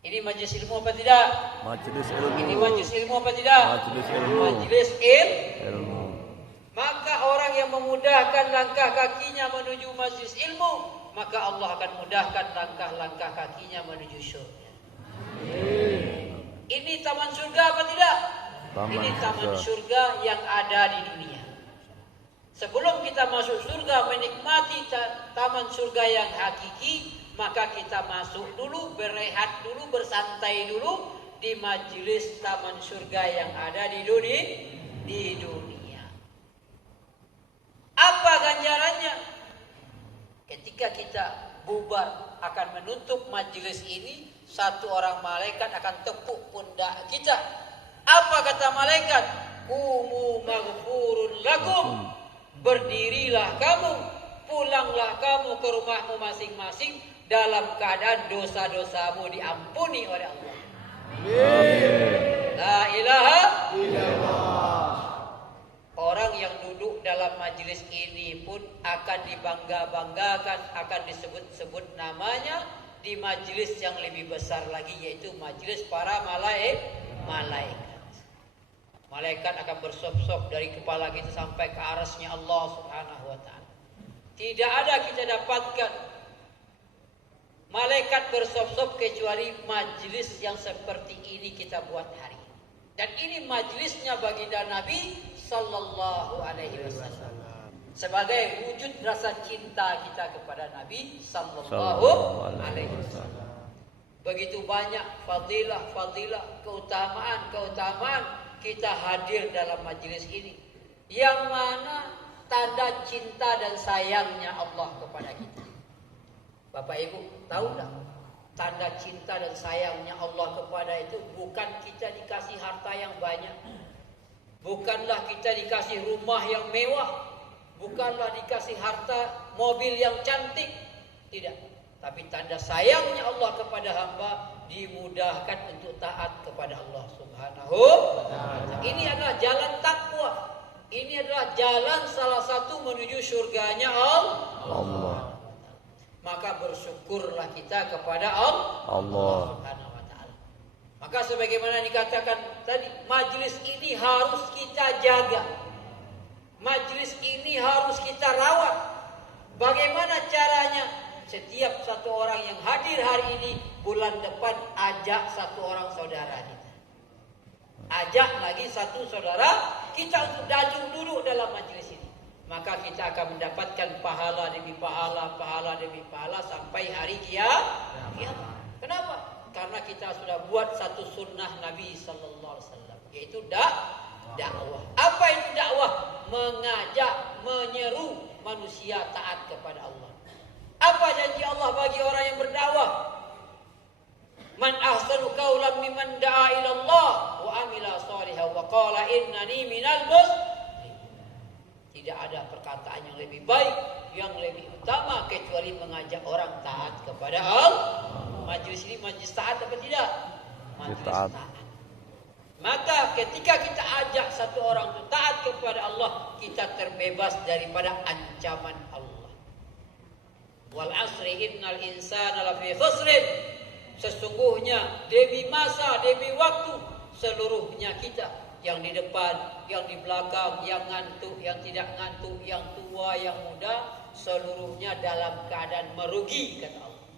Ini majelis ilmu apa tidak? Majelis ilmu. Ini majelis ilmu apa tidak? Majelis ilmu. Majelis Ilmu. Maka orang yang memudahkan langkah kakinya menuju majelis ilmu, maka Allah akan mudahkan langkah-langkah kakinya menuju surga. Ini taman surga apa tidak? Ini taman surga yang ada di dunia. Sebelum kita masuk surga menikmati taman surga yang hakiki, maka kita masuk dulu, berehat dulu, bersantai dulu di majelis taman surga yang ada di dunia. Apa ganjarannya? Ketika kita bubar akan menutup majelis ini, satu orang malaikat akan tepuk pundak kita. Apa kata malaikat? Qumu maghfurun lakum. Berdirilah kamu, pulanglah kamu ke rumahmu masing-masing dalam keadaan dosa-dosamu diampuni oleh Allah. Amin. La ilaha illallah. Orang yang duduk dalam majelis ini pun akan dibangga-banggakan, akan disebut-sebut namanya di majelis yang lebih besar lagi, yaitu majelis para malaikat. Malaikat akan bersop-sop dari kepala kita sampai ke arasnya Allah Subhanahu wa ta'ala. Tidak ada kita dapatkan malaikat bersop-sop kecuali majelis yang seperti ini kita buat hari. Dan ini majelisnya baginda Nabi sallallahu alaihi wasallam. Sebagai wujud rasa cinta kita kepada Nabi sallallahu alaihi wasallam. Begitu banyak fadilah, keutamaan kita hadir dalam majelis ini, yang mana tanda cinta dan sayangnya Allah kepada kita. Bapak Ibu tahu tak? Tanda cinta dan sayangnya Allah kepada itu bukan kita dikasih harta yang banyak, bukanlah kita dikasih rumah yang mewah, bukanlah dikasih harta mobil yang cantik, tidak. Tapi tanda sayangnya Allah kepada hamba, dimudahkan untuk taat kepada Allah Subhanahu wa ta'ala. Ini adalah jalan takwa. Ini adalah jalan salah satu menuju surganya Allah. Maka bersyukurlah kita kepada Allah Subhanahu wa ta'ala. Maka sebagaimana dikatakan tadi, majlis ini harus kita jaga. Majlis ini harus kita rawat. Bagaimana caranya? Setiap satu orang yang hadir hari ini, bulan depan ajak satu orang saudara kita. Ajak lagi satu saudara kita untuk duduk dalam majelis ini. Maka kita akan mendapatkan pahala demi pahala, pahala demi pahala sampai hari kiamat. Kenapa? Karena kita sudah buat satu sunnah Nabi sallallahu alaihi wasallam, yaitu dakwah. Apa itu dakwah? Mengajak, menyeru manusia taat kepada Allah. Apa janji Allah bagi orang yang berdakwah? Man ahsanu qawlan mimman da'a ila Allah wa amila shalihan wa qala innani minal muslimin. Tidak ada perkataan yang lebih baik, yang lebih utama kecuali mengajak orang taat kepada Allah. Majlis ini majlis taat apa tidak? Majlis taat. Maka ketika kita ajak satu orang untuk taat kepada Allah, kita terbebas daripada ancaman Allah. Wal asri innal insana lafi khusrin. Sesungguhnya demi masa, demi waktu, seluruhnya kita, yang di depan, yang di belakang, yang ngantuk, yang tidak ngantuk, yang tua, yang muda, seluruhnya dalam keadaan merugi, kata Allah.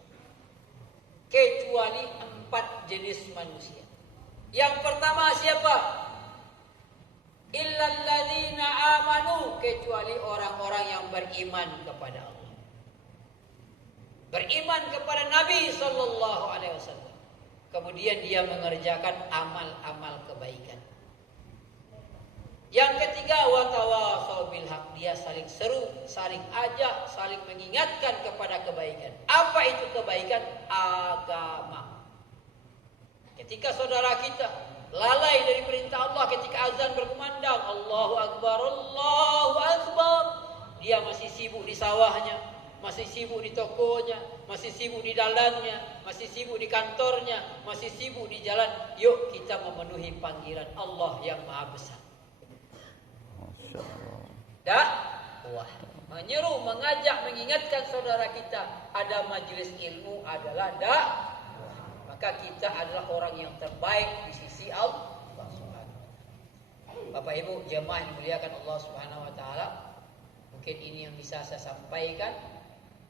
Kecuali 4 jenis manusia. Yang pertama siapa? Illal ladzina amanu, kecuali orang-orang yang beriman kepada Allah. Beriman kepada Nabi sallallahu alaihi wasallam. Kemudian dia mengerjakan amal-amal kebaikan. Yang ketiga, wa tawasau bil haq, dia saling seru, saling ajak, saling mengingatkan kepada kebaikan. Apa itu kebaikan? Agama. Ketika saudara kita lalai dari perintah Allah, ketika azan berkumandang, Allahu Akbar, Allahu Akbar, dia masih sibuk di sawahnya, masih sibuk di tokonya, masih sibuk di dalannya, masih sibuk di kantornya, masih sibuk di jalan. Yuk kita memenuhi panggilan Allah yang Maha Besar. Dakwah, menyeru, mengajak, mengingatkan saudara kita. Ada majelis ilmu adalah dakwah. maka kita adalah orang yang terbaik di sisi Allah Subhanahu. Bapak Ibu jemaah yang dimuliakan Allah Subhanahu wa taala, mungkin ini yang bisa saya sampaikan.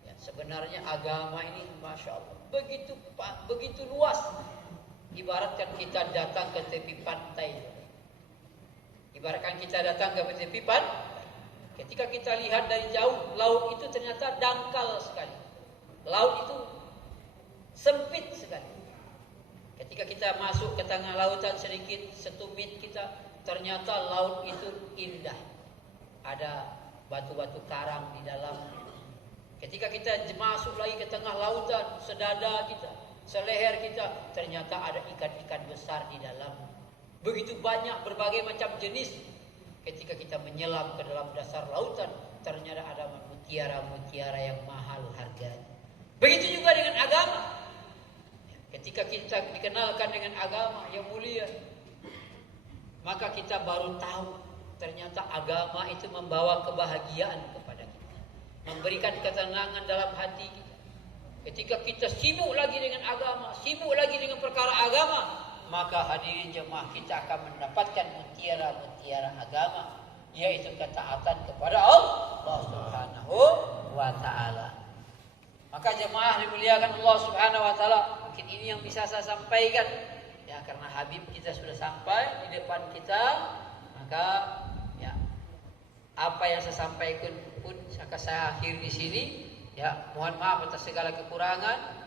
Ya, sebenarnya agama ini Masya Allah begitu luas. Ibaratkan kita datang ke tepi pantai. Ibaratkan kita datang ke tepi pantai. Ketika kita lihat dari jauh, laut itu ternyata dangkal sekali. Laut itu sempit sekali. Ketika kita masuk ke tengah lautan sedikit, setumit kita, ternyata laut itu indah. Ada batu-batu karang di dalam. Ketika kita masuk lagi ke tengah lautan, sedada kita, seleher kita, ternyata ada ikan-ikan besar di dalam. Begitu banyak berbagai macam jenis. Ketika kita menyelam ke dalam dasar lautan, ternyata ada mutiara-mutiara yang mahal harganya. Begitu juga dengan agama. Ketika kita dikenalkan dengan agama yang mulia, maka kita baru tahu ternyata agama itu membawa kebahagiaan kepada kita, memberikan ketenangan dalam hati kita. Ketika kita sibuk lagi dengan agama, sibuk lagi dengan perkara agama, maka hadirin jemaah kita akan mendapatkan mutiara-mutiara agama, yaitu ketaatan kepada Allah Subhanahu wa taala. Maka jemaah dimuliakan Allah Subhanahu wa taala, mungkin ini yang bisa saya sampaikan. Ya, karena Habib kita sudah sampai di depan kita, maka ya apa yang saya sampaikan pun saya akhiri di sini. Ya, mohon maaf atas segala kekurangan.